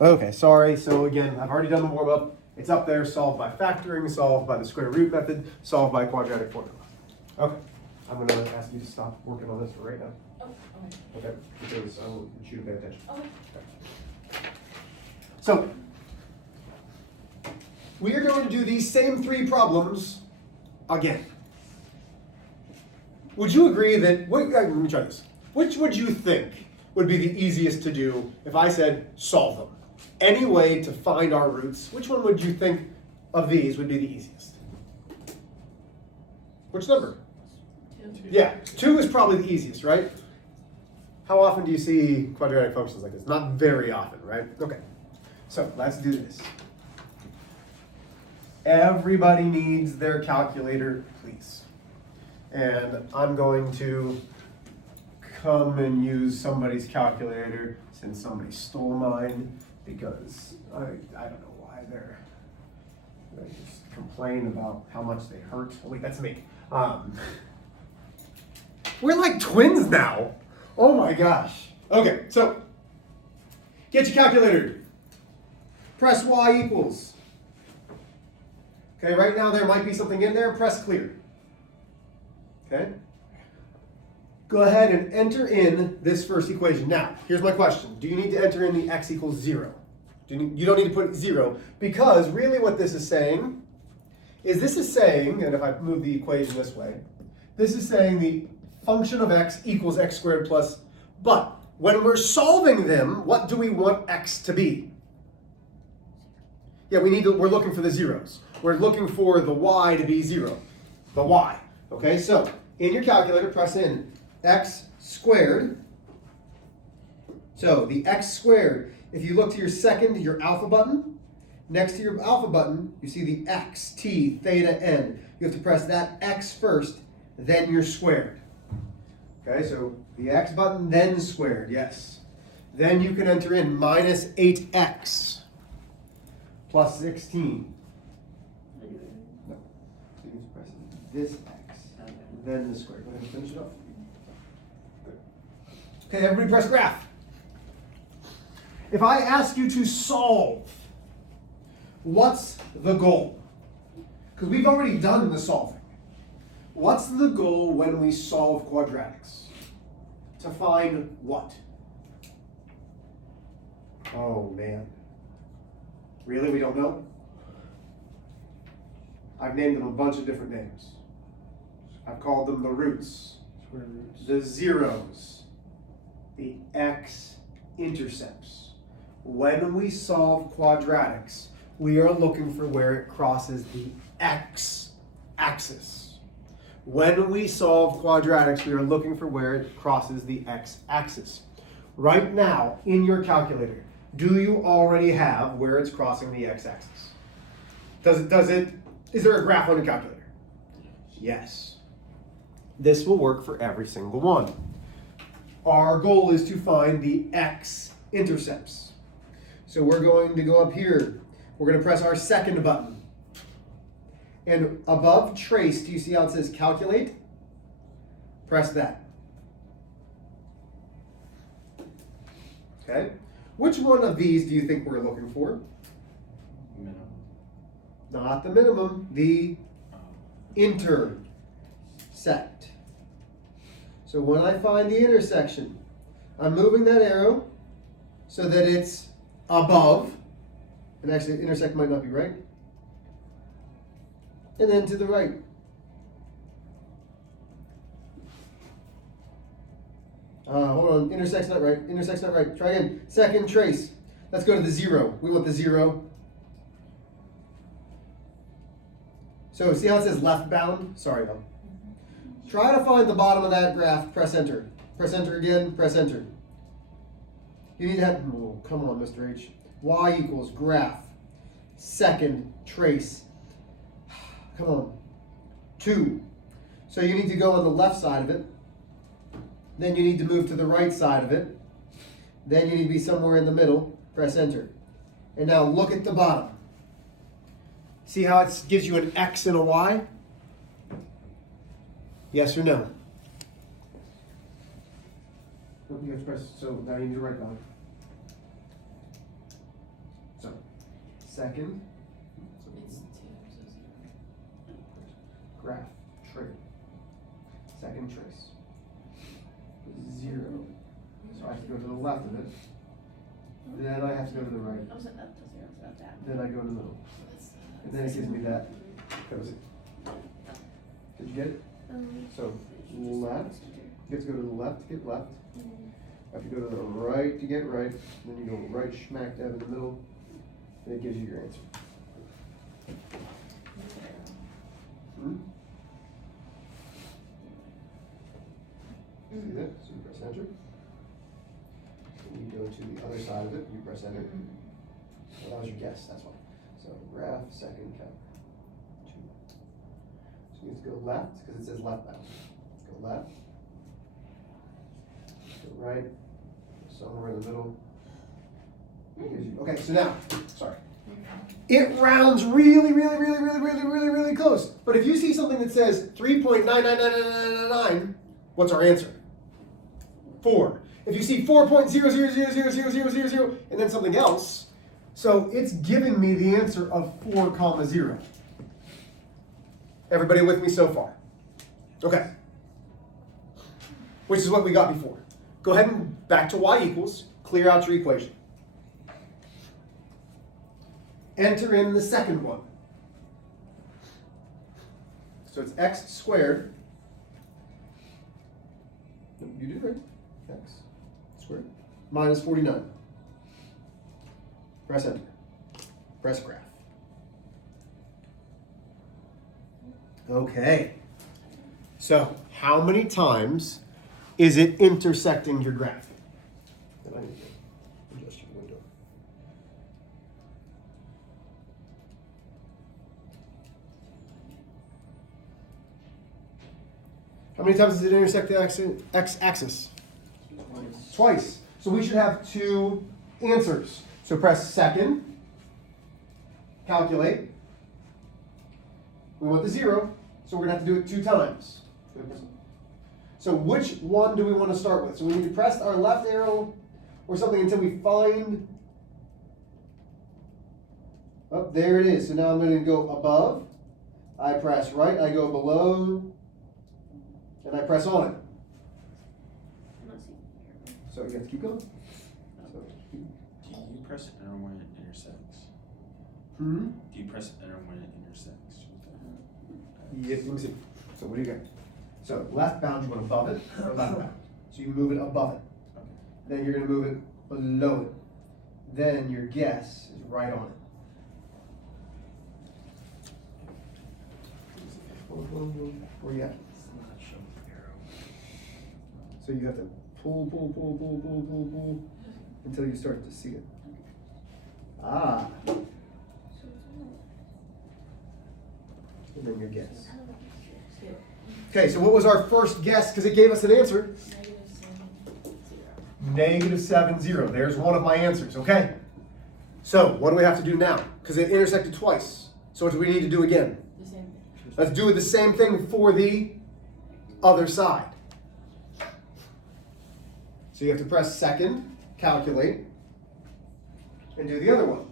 Okay, sorry. So again, I've already done the warm-up. It's up there, solved by factoring, solved by the square root method, solved by quadratic formula. Okay, I'm gonna ask you to stop working on this for right now. Oh, okay. Okay, because I want you to pay attention. Okay. So, we are going to do these same three problems again. Would you agree that, let me try this. Which would you think would be the easiest to do if I said solve them? Any way to find our roots, which one would you think of these would be the easiest? Which number? 2. Yeah, 2 is probably the easiest, right? How often do you see quadratic functions like this? Not very often, right? Okay, so let's do this. Everybody needs their calculator, please. And I'm going to come and use somebody's calculator since somebody stole mine, because I don't know why they just complain about how much they hurt. Oh wait, that's me. We're like twins now. Oh my gosh. Okay, so get your calculator. Press Y equals. Okay, right now there might be something in there. Press clear. Okay. Go ahead and enter in this first equation. Now, here's my question. Do you need to enter in the x equals 0? You don't need to put 0, because really what this is saying, and if I move the equation this way, this is saying the function of x equals x squared plus, but when we're solving them, what do we want x to be? Yeah, we're looking for the zeros. We're looking for the y to be 0, the y. Okay, so in your calculator, press in x squared. So the x squared, if you look to your alpha button, next to your alpha button, you see the x, t, theta, n. You have to press that x first, then your squared. Okay, so the x button, then squared, yes. Then you can enter in minus 8x plus 16. No, so you just press this x, then the squared. Go ahead and finish it up. Okay, everybody press graph. If I ask you to solve, what's the goal? Because we've already done the solving. What's the goal when we solve quadratics? To find what? Oh man. Really, we don't know? I've named them a bunch of different names. I've called them the roots, the zeros, the x-intercepts. When we solve quadratics, we are looking for where it crosses the x-axis. When we solve quadratics, we are looking for where it crosses the x-axis. Right now, in your calculator, do you already have where it's crossing the x-axis? Is there a graph on your calculator? Yes. This will work for every single one. Our goal is to find the x-intercepts. So we're going to go up here. We're going to press our second button. And above trace, do you see how it says calculate? Press that. Okay. Which one of these do you think we're looking for? Minimum. Not the minimum, the intersect. So when I find the intersection, I'm moving that arrow so that it's above, and actually intersect might not be right, and then to the right. Hold on, intersect's not right, intersect's not right. Try again, second trace. Let's go to the 0. We want the 0. So see how it says left bound? Sorry, though. Try to find the bottom of that graph, press enter. Press enter again, press enter. You need to have, oh, come on, Mr. H. Y equals graph, second trace. Come on, 2. So you need to go on the left side of it. Then you need to move to the right side of it. Then you need to be somewhere in the middle. Press enter. And now look at the bottom. See how it gives you an X and a Y? Yes or no? You have to press, so now you need to write down. second, It's 2, so 0. graph, trace. Second trace. 0. So I have to go to the left of it. Then I have to go to the right. I was up to 0, it's not that. Then I go to the middle. And then it gives me that. Did you get it? So left. You have to go to the left to get left. I have to go to the right to get right. Then you go right smack dab in the middle. And it gives you your answer. Hmm? See that? So you press enter. And you go to the other side of it, you press enter. Well, that was your guess, that's why. So graph, second, count. 2. So you have to go left, because it says left bound. Go left. Go right. Somewhere in the middle. It gives you, okay, so now, sorry. It rounds really close. But if you see something that says 3.999999, what's our answer? 4. If you see 4.0000000 and then something else, so it's giving me the answer of 4, 0. Everybody with me so far? Okay. Which is what we got before. Go ahead and back to y equals, clear out your equation. Enter in the second one. So it's x squared. No, you did right. X squared minus 49. Press enter. Press graph. Okay. So how many times is it intersecting your graph? And I need to adjust your window. How many times does it intersect the x-axis? Twice. So we should have 2 answers. So press second, calculate. We want the 0, so we're going to have to do it 2 times. So which one do we want to start with? So we need to press our left arrow or something until we find, oh, there it is. So now I'm going to go above. I press right, I go below, and I press on it. So you have to keep going. So, Do you press enter when it intersects? hmm? Do you press enter when it intersects? Yes, let me see. So what do you got? So left bound, you want above it, or left bound. So you move it above it. Okay. Then you're going to move it below it. Then your guess is right on it. Where you at? It's not showing the arrow. So you have to pull until you start to see it. Ah. And then your guess. Okay, so what was our first guess? Because it gave us an answer. -7, -0. There's one of my answers, okay? So what do we have to do now? Because it intersected twice. So what do we need to do again? The same thing. Let's do the same thing for the other side. So you have to press second, calculate, and do the other one.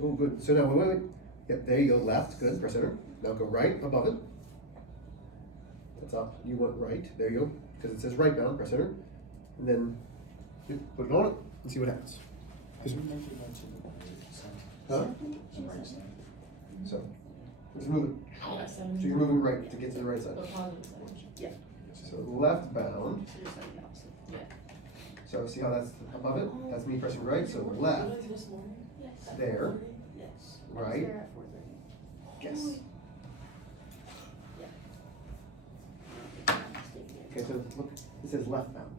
Oh, good. So now, wait. Yep, there you go. Left, good. Press enter. Now go right above it. That's up. You went right. There you go. Because it says right bound. Press enter. And then put it on it and see what happens. Are you making that to the right side? Huh? The right side. So just move it. Yeah, So you're moving right to get to the right The side. positive side. Yeah. So left bound. So you're starting the opposite. Yeah. So see how that's above it? That's me pressing right. So left. This morning? Yes. There. Yes. Right. There at 4:30. Yes. Yeah. Okay, so look, it says left bound.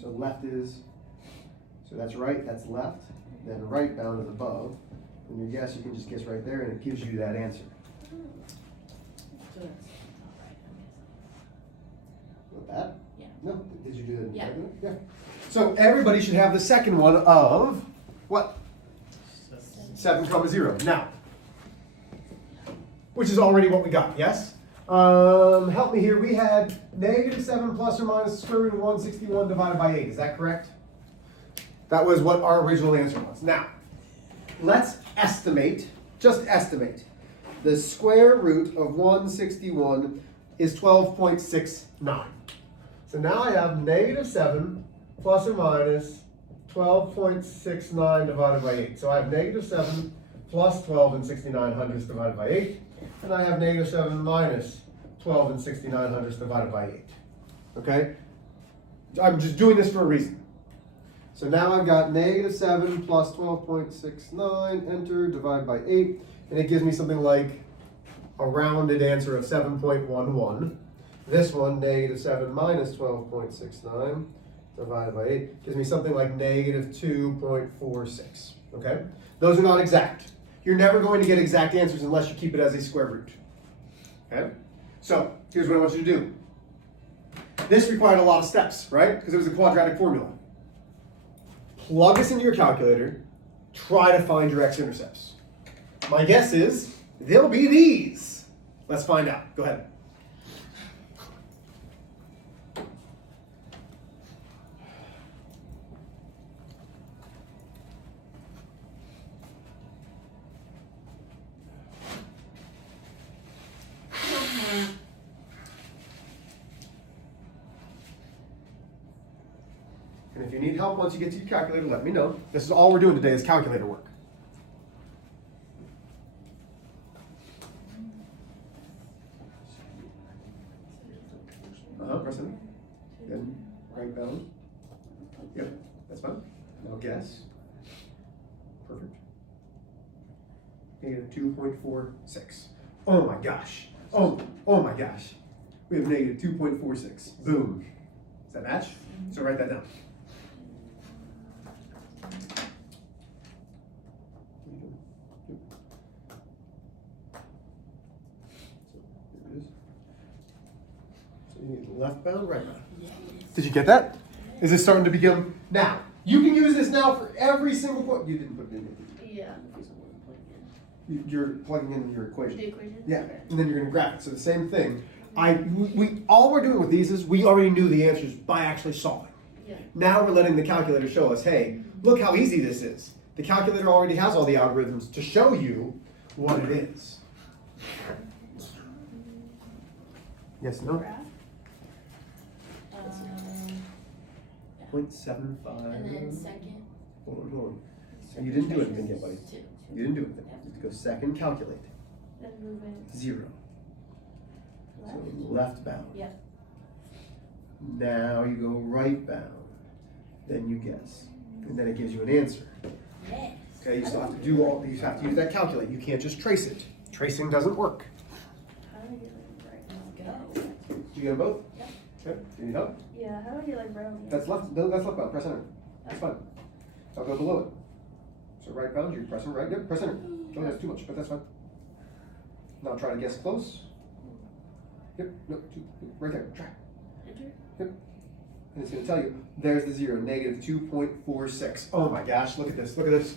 So left is, so that's right, that's left. Then right bound is above. And your guess, you can just guess right there, and it gives you that answer. So that's not right, Not bad? Yeah. No? Did you do that? Yeah. Yeah. So everybody should have the second one of what? 7,0. Now, which is already what we got, yes? Help me here. We had -7 plus or minus the square root of 161 divided by 8. Is that correct? That was what our original answer was. Now, let's estimate, just estimate. The square root of 161 is 12.69. So now I have -7 plus or minus 12.69 divided by 8. So I have -7 plus 12 and 69 hundredths divided by 8. And I have -7 minus 12 and 69 hundredths divided by 8. Okay? I'm just doing this for a reason. So now I've got -7 plus 12.69, enter, divide by 8. And it gives me something like a rounded answer of 7.11. This one, -7 minus 12.69 divided by 8, gives me something like -2.46. Okay? Those are not exact. You're never going to get exact answers unless you keep it as a square root. Okay? So, here's what I want you to do. This required a lot of steps, right? Because it was a quadratic formula. Plug this into your calculator, try to find your x-intercepts. My guess is they'll be these. Let's find out. Go ahead. And if you need help once you get to your calculator, let me know. This is all we're doing today is calculator work. Press enter. Then right bound. Yep, that's fine. Now guess. Perfect. -2.46. Oh my gosh. Oh my gosh. We have -2.46. Boom. Does that match? So write that down. So you need left bound, right bound. Did you get that? Is this starting to become? Now, you can use this now for every single point. You didn't put it in here. Yeah. You're plugging in your equation. The equation? Yeah, Okay. and then you're gonna graph it. So the same thing. We all we're doing with these is we already knew the answers by actually solving. Yeah. Now we're letting the calculator show us, hey, look how easy this is. The calculator already has all the algorithms to show you what it is. Yes, no? Graph. 0.75. And then second. Hold on. And you didn't do anything yet, buddy. Two. You didn't do anything. Go second, calculate. Then move it 0. left. So left bound. Yep. Now you go right bound. Then you guess. And then it gives you an answer. Yes. Okay, you still have to do all, you have to use that calculate. You can't just trace it. Tracing doesn't work. How do I get like right now? Go. Did you get them both? Yep. Okay, do you need help? Yeah, how do I get like right on the That's left, no, that's left bound, press enter. That's fine. I'll go below it. So right bound, you're pressing right, yep, press enter. Oh, that's too much, but that's fine. Now try to guess close. Yep, no, right there, try. Enter. Yep. And it's gonna tell you, there's the 0, -2.46. Oh my gosh, look at this, look at this.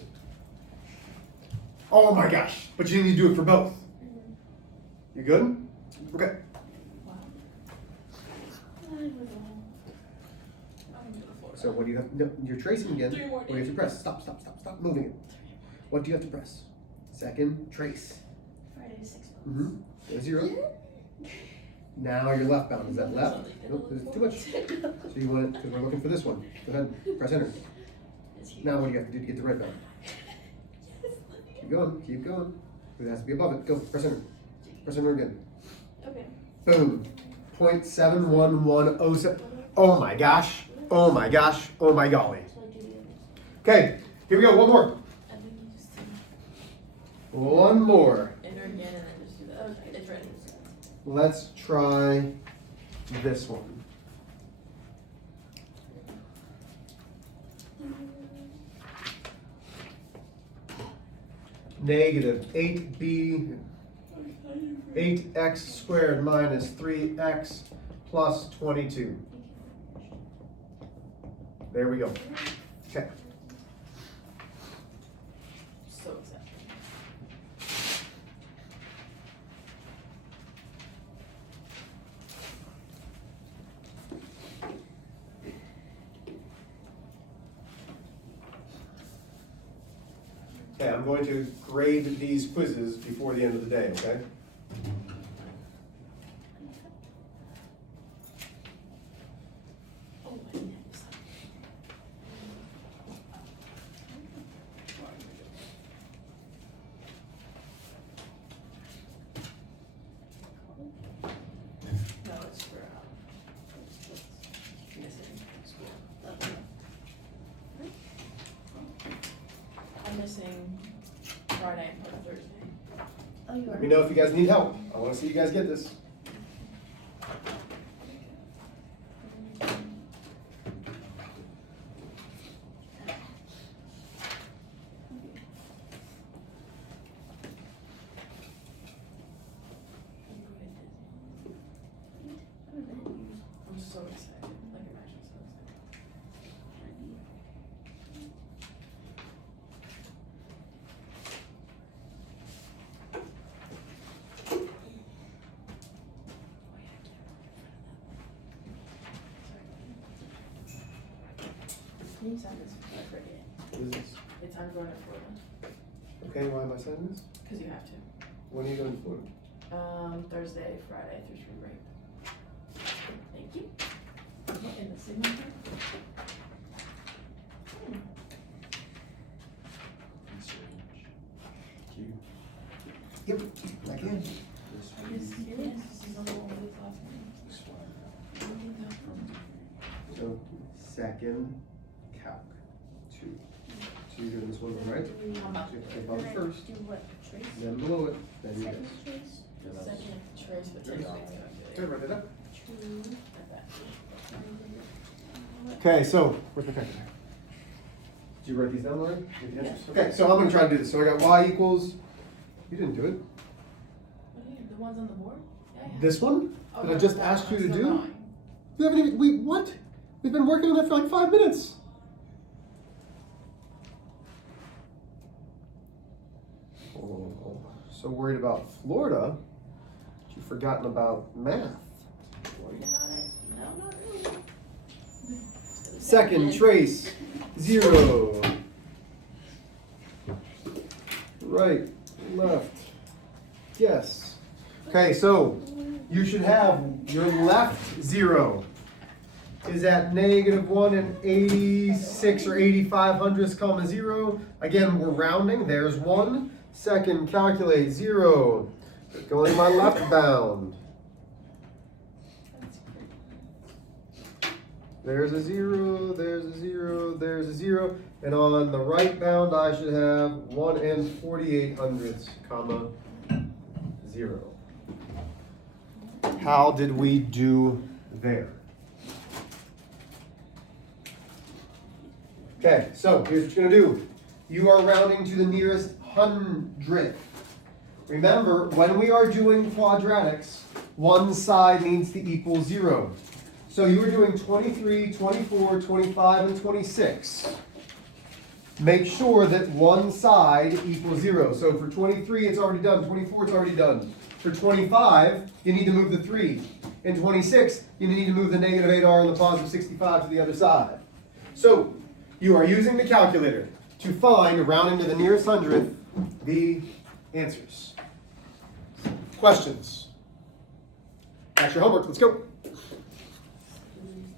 Oh my gosh, but you need to do it for both. You good? Okay. Wow. So what do you have? No, you're tracing again. Three more What do you have to press? Stop moving it. What do you have to press? Second, trace. Friday 6 months. Mm-hmm. There's 0. Now you're left bound. Is that left? Nope, there's too much. So you want it, because we're looking for this one. Go ahead, press enter. Now what do you have to do to get the right bound? Keep going, keep going. It has to be above it. Go, press enter. Press enter again. Okay. Boom. 0.71107. Oh my gosh. Oh my gosh. Oh my golly. So I do the others. Okay, here we go. One more. I think you just One more. enter again and then just do that. Okay, it's ready. Let's try this one. negative 8b, 8x squared minus 3x plus 22. There we go. Okay. So excited. Okay, I'm going to grade these quizzes before the end of the day, okay? Oh, my goodness. No, it's for, missing school. I'm missing Friday and part of Thursday. Oh, you Let are. me know if you guys need help. I want to see you guys get this. I'm so excited. Like, I'm actually so excited. Can you send this? I forget. What is this? It's I'm going to Florida. Okay, why am I signing this? Because you have to. When are you going to Florida? Thursday, Friday through spring break. Thank you. In the signature. You. Yep, again. This I one. guess it is. This is the whole of his last name. This one. Where did you get that from? So, second calc, 2. So you're doing this one, right? How much? Take off first, Do what? Trace? then below it, then you Second guess. trace? Yeah, that's- Second trace, but There take you go. it. Okay, write it up. Two. Okay, so, where's my calculator? Did you write these down, Lauren? Get the answers? Okay, so I'm gonna try to do this. So I got y equals, you didn't do it. What are you, the ones on the board? Yeah, yeah. This one, Oh, that I no, just that asked you one, to I'm do? still going. We haven't even, what? We've been working on that for like 5 minutes. Oh, so worried about Florida, but you've forgotten about math. Worried about it? No, not really. Second trace, 0. Right, left, yes. Okay, so you should have your left 0 is at negative 1 and 86 or 85 hundredths comma 0. Again, we're rounding, there's 1. Second, calculate 0. Going to my left bound. That's great. There's a 0, there's a 0, there's a 0. And on the right bound, I should have 1 and 48 hundredths, comma, 0. How did we do there? Okay, so here's what you're gonna do. You are rounding to the nearest hundredth. Remember, when we are doing quadratics, one side needs to equal 0. So you are doing 23, 24, 25, and 26. Make sure that one side equals 0. So for 23, it's already done. 24, it's already done. For 25, you need to move the 3. In 26, you need to move the negative 8r and the positive 65 to the other side. So you are using the calculator to find, rounding to the nearest hundredth, the answers. Questions? That's your homework. Let's go.